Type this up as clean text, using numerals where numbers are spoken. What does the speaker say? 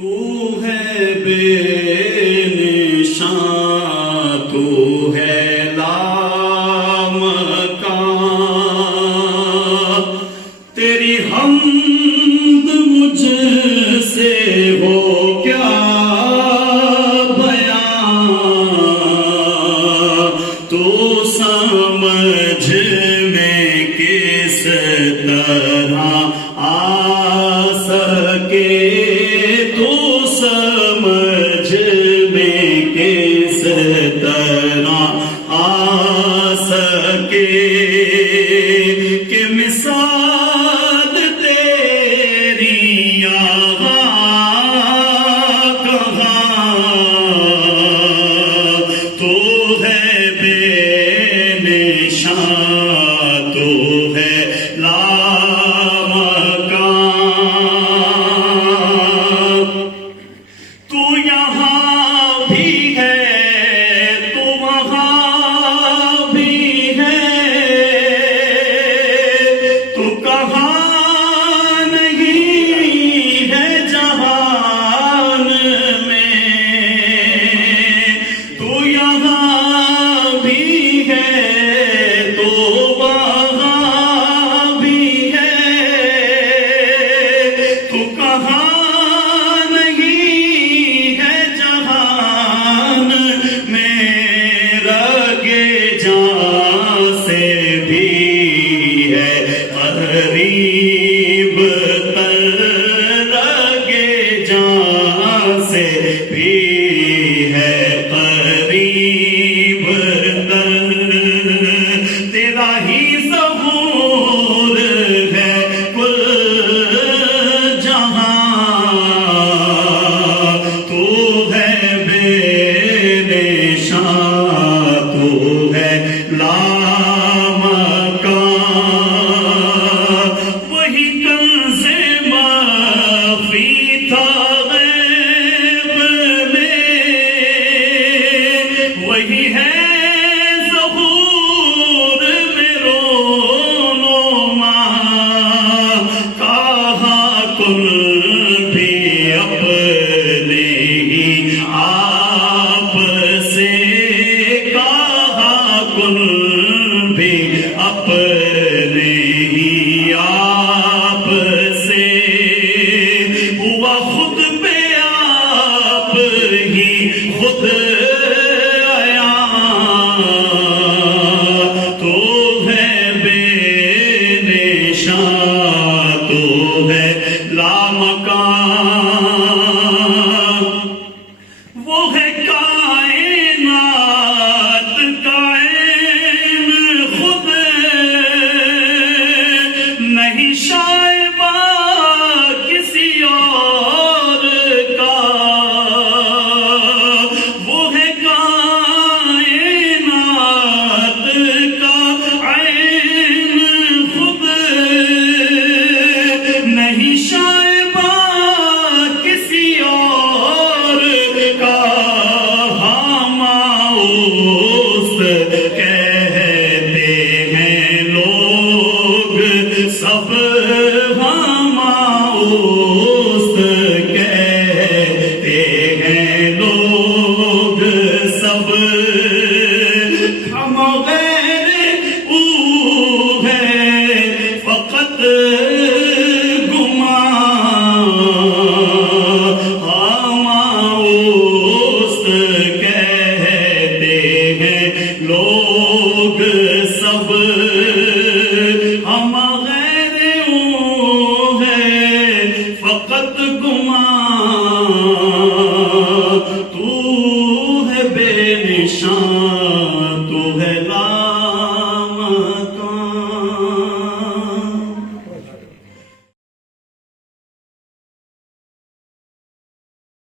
تو ہے بے نشان، تو ہے لامکان، تیری حمد مجھ سے ہو کیا بیان، تو سمجھ میں کس طرح آ سکے، تو سمجھ میں کس طرح آ سکے، کہ مثال تیری یہاں کہاں، تو ہے بے نشان، تو ہے لامکان، تو یہاں بھی ہے تو وہاں بھی ہے، تو کہاں نہیں ہے جہان میں، تو یہاں بھی ہے تو وہاں بھی ہے، تو کہاں نہیں ہے جہان میں، رگے جان سے بھی ہے قریب تر، رگے جان سے بھی ہے قریب تر، تیرا ہی ظہور ہے کل جہاں، تو ہے بے نشان، تو ہے لامکان، وہی کنز مخفی تھا غیب میں، وہی ہے ظہور میں رونما، کہاں کن بھی اپنے ہی آپ سے، کہاں کن بھی اپنے ہی آپ سے، ہوا خود پہ آپ ہی خود عیان، تو ہے بے نشان، تو ہے لامکان، وہ ہے کائنات کا عین خود، نہیں شائبہ کسی اور کا، وہ ہے کائنات کا عین خود، نہیں شائبہ کسی اور کا، ہماؤس کہتے ہیں لوگ سب، ہماؤس کہتے ہیں لوگ سب، ہم غیر او ہے فقط گمان، ہماؤس کہتے ہیں لوگ سب، ہم غیر او ہے فقط گمان۔